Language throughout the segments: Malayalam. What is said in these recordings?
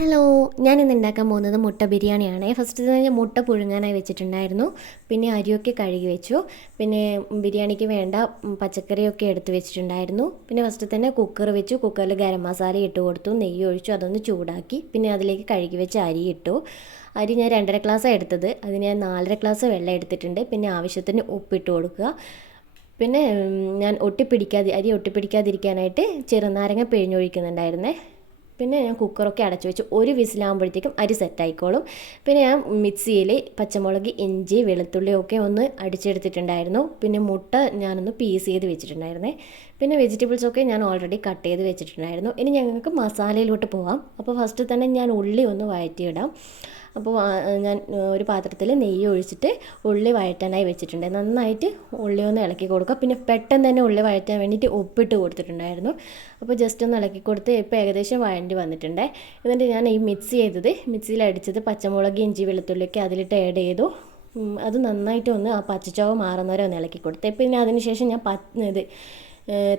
ഹലോ, ഞാനിന്ന് ഉണ്ടാക്കാൻ പോകുന്നത് മുട്ട ബിരിയാണിയാണ്. ഫസ്റ്റ് തന്നെ മുട്ട പുഴുങ്ങാനായി വെച്ചിട്ടുണ്ടായിരുന്നു. പിന്നെ അരിയൊക്കെ കഴുകി വെച്ചു. പിന്നെ ബിരിയാണിക്ക് വേണ്ട പച്ചക്കറിയൊക്കെ എടുത്ത് വെച്ചിട്ടുണ്ടായിരുന്നു. പിന്നെ ഫസ്റ്റ് തന്നെ കുക്കർ വെച്ചു. കുക്കറിൽ ഗരം മസാല ഇട്ട് കൊടുത്തു, നെയ്യ് ഒഴിച്ചു, അതൊന്ന് ചൂടാക്കി. പിന്നെ അതിലേക്ക് കഴുകി വെച്ച അരി ഇട്ടു. അരി ഞാൻ 2.5 ഗ്ലാസ്സാണ് എടുത്തത്. അതിന് ഞാൻ 4.5 ഗ്ലാസ് വെള്ളം എടുത്തിട്ടുണ്ട്. പിന്നെ ആവശ്യത്തിന് ഉപ്പിട്ട് കൊടുക്കുക. പിന്നെ ഞാൻ അരി ഒട്ടിപ്പിടിക്കാതിരിക്കാനായിട്ട് ചെറുനാരങ്ങ പിഴിഞ്ഞൊഴിക്കുന്നുണ്ടായിരുന്നേ. പിന്നെ ഞാൻ കുക്കറൊക്കെ അടച്ചു വെച്ചു. ഒരു വിസിലാകുമ്പോഴത്തേക്കും അരി സെറ്റായിക്കോളും. പിന്നെ ഞാൻ മിക്സിയിൽ പച്ചമുളക്, ഇഞ്ചി, വെളുത്തുള്ളി ഒക്കെ ഒന്ന് അടിച്ചെടുത്തിട്ടുണ്ടായിരുന്നു. പിന്നെ മുട്ട ഞാനൊന്ന് പീസ് ചെയ്ത് വെച്ചിട്ടുണ്ടായിരുന്നേ. പിന്നെ വെജിറ്റബിൾസൊക്കെ ഞാൻ ഓൾറെഡി കട്ട് ചെയ്ത് വെച്ചിട്ടുണ്ടായിരുന്നു. ഇനി ഞങ്ങൾക്ക് മസാലയിലോട്ട് പോകാം. അപ്പോൾ ഫസ്റ്റ് തന്നെ ഞാൻ ഉള്ളി ഒന്ന് വഴറ്റിയിടാം. അപ്പോൾ ഞാൻ ഒരു പാത്രത്തിൽ നെയ്യ് ഒഴിച്ചിട്ട് ഉള്ളി വഴറ്റാനായി വെച്ചിട്ടുണ്ട്. നന്നായിട്ട് ഉള്ളി ഒന്ന് ഇളക്കി കൊടുക്കുക. പിന്നെ പെട്ടെന്ന് തന്നെ ഉള്ളി വഴറ്റാൻ വേണ്ടിയിട്ട് ഉപ്പിട്ട് കൊടുത്തിട്ടുണ്ടായിരുന്നു. അപ്പോൾ ജസ്റ്റ് ഒന്ന് ഇളക്കി കൊടുത്ത് ഇപ്പോൾ ഏകദേശം വഴണ്ടി വന്നിട്ടുണ്ട്. എന്നിട്ട് ഞാൻ ഈ മിക്സിയിൽ അടിച്ചത് പച്ചമുളക്, ഇഞ്ചി, വെളുത്തുള്ളിയൊക്കെ അതിലിട്ട് ആഡ് ചെയ്തു. അത് നന്നായിട്ട് ഒന്ന് ആ പച്ചച്ചോവ മാറുന്നവരെ ഒന്ന് ഇളക്കി കൊടുത്ത്. പിന്നെ അതിന് ശേഷം ഞാൻ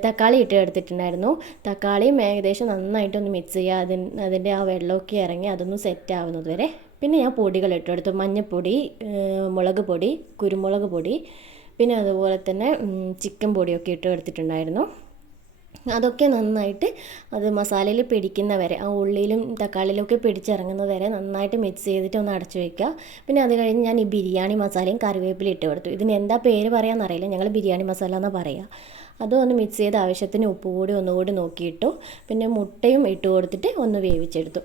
തക്കാളി ഇട്ട് എടുത്തിട്ടുണ്ടായിരുന്നു. തക്കാളിയും ഏകദേശം നന്നായിട്ടൊന്ന് മിക്സ് ചെയ്യുക. അതിൻ്റെ ആ വെള്ളമൊക്കെ ഇറങ്ങി അതൊന്ന് സെറ്റ് ആവുന്നത് വരെ. പിന്നെ ഞാൻ പൊടികൾ ഇട്ടെടുത്തു. മഞ്ഞൾപ്പൊടി, മുളക് പൊടി, കുരുമുളക് പൊടി, പിന്നെ അതുപോലെ തന്നെ ചിക്കൻ പൊടിയൊക്കെ ഇട്ട് എടുത്തിട്ടുണ്ടായിരുന്നു. അതൊക്കെ നന്നായിട്ട് അത് മസാലയിൽ പിടിക്കുന്ന വരെ, ആ ഉള്ളിയിലും തക്കാളിയിലും ഒക്കെ പിടിച്ചിറങ്ങുന്നത് വരെ നന്നായിട്ട് മിക്സ് ചെയ്തിട്ട് ഒന്ന് അടച്ചു വയ്ക്കുക. പിന്നെ അത് കഴിഞ്ഞ് ഞാൻ ഈ ബിരിയാണി മസാലയും കറിവേപ്പിലയും ഇട്ട് കൊടുത്തു. ഇതിന് എന്താ പേര് പറയാമെന്നറിയില്ല, ഞങ്ങൾ ബിരിയാണി മസാല എന്നാണ് പറയുക. അതും ഒന്ന് മിക്സ് ചെയ്ത് ആവശ്യത്തിന് ഉപ്പ് കൂടി ഒന്നുകൂടി നോക്കിയിട്ടു. പിന്നെ മുട്ടയും ഇട്ട് കൊടുത്തിട്ട് ഒന്ന് വേവിച്ചെടുത്തു.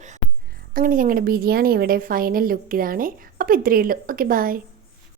അങ്ങനെ ഞങ്ങളുടെ ബിരിയാണി ഇവിടെ ഫൈനൽ ലുക്ക് ഇതാണ്. അപ്പോൾ ഇത്രയേ ഉള്ളൂ. Okay, by.